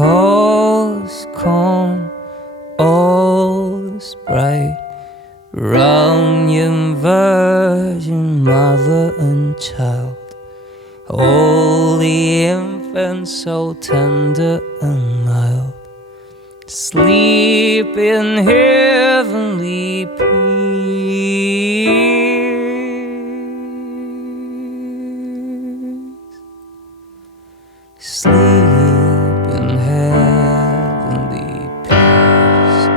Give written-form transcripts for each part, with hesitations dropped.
All is calm, all is bright round you, Virgin Mother and Child, holy infant, so tender and mild. Sleep in heavenly peace. Sleep in heavenly peace.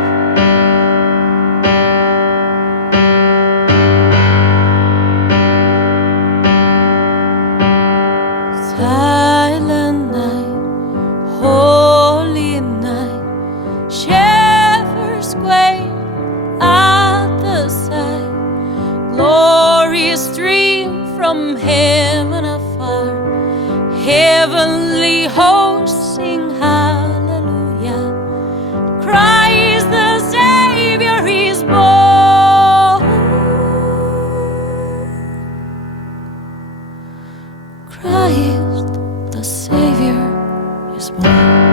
Silent night, holy night, shepherds quake at the sight. Glorious stream from heaven afar, heavenly hosts sing hallelujah. Christ the Savior is born. Christ the Savior is born.